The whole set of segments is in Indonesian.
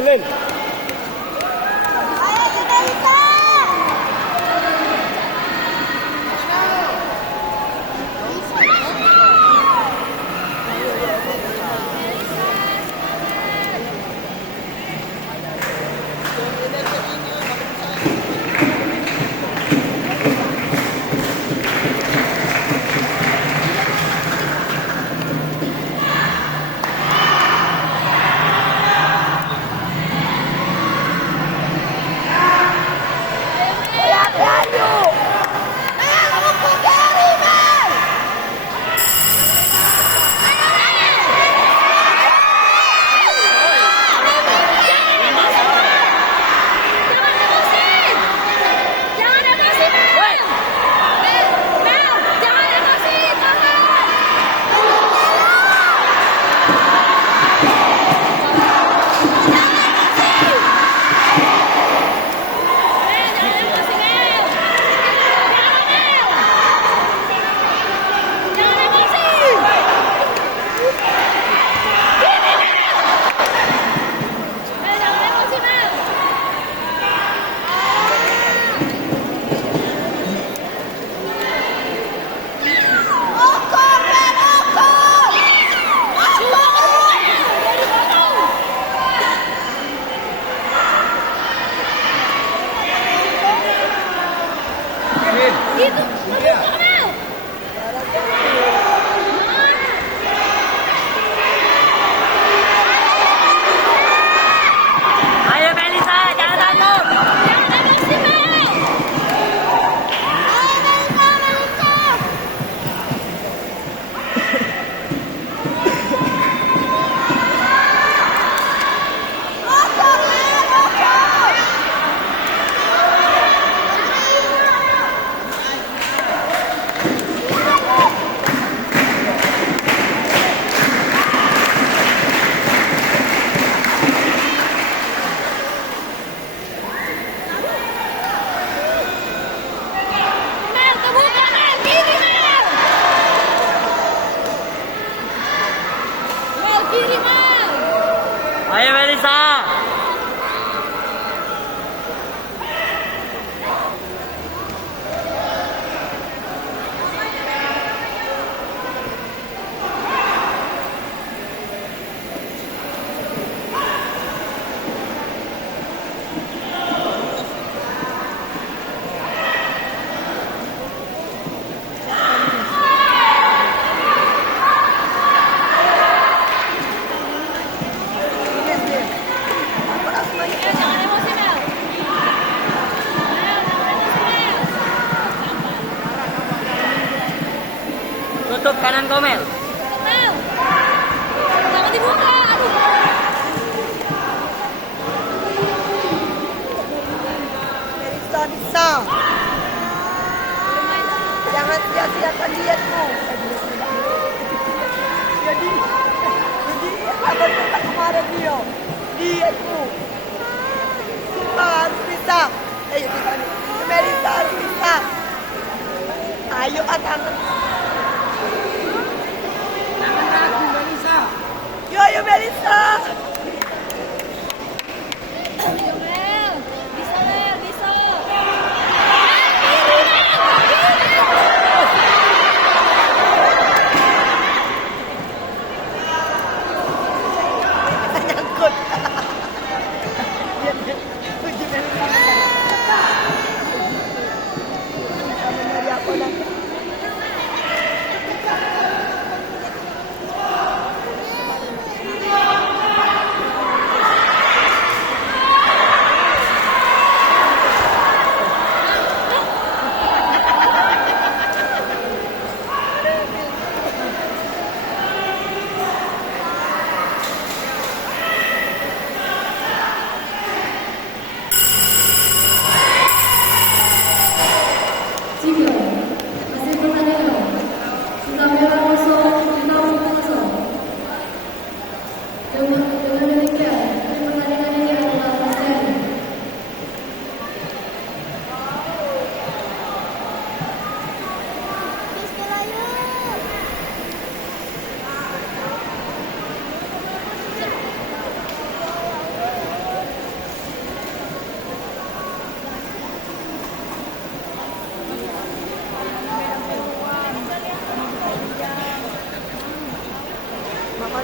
Len. Itu, Ayo Melisa, jangan takut. Ayo Melisa. Tutup kanan Komel. jangan dibuka, aduh. Bisa. Jangan sia-siakan dietmu. Jadi apa kata kemarin dia? Dietmu. Sumpah harus bisa. Melisa harus bisa. Ayo Akang. Jangan ragu Melisa. Yo Melisa. Mel, bisa Mel, bisa. Nyangkut.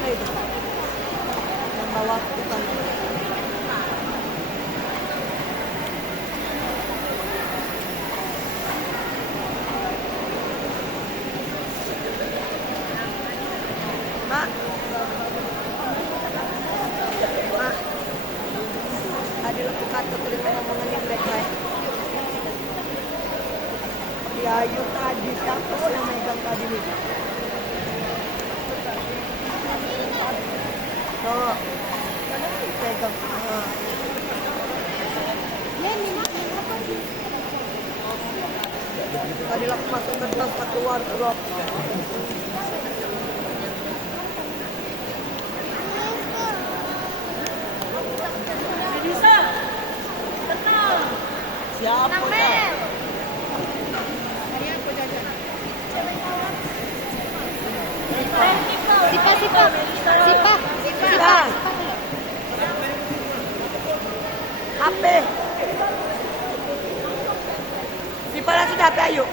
mana itu? Yang bawa bukan. Mak. Mak. Tadi aku kata terima ngomongan yang baik-baik. Ya, yuk tadi siapa sih yang megang tadi nih? Oh, pegang. Tadi aku masuk ke dalam keluar bro. Bisa. Tenang. Siapa? Mel. Sipa. HP. Si para sudah HP ayo.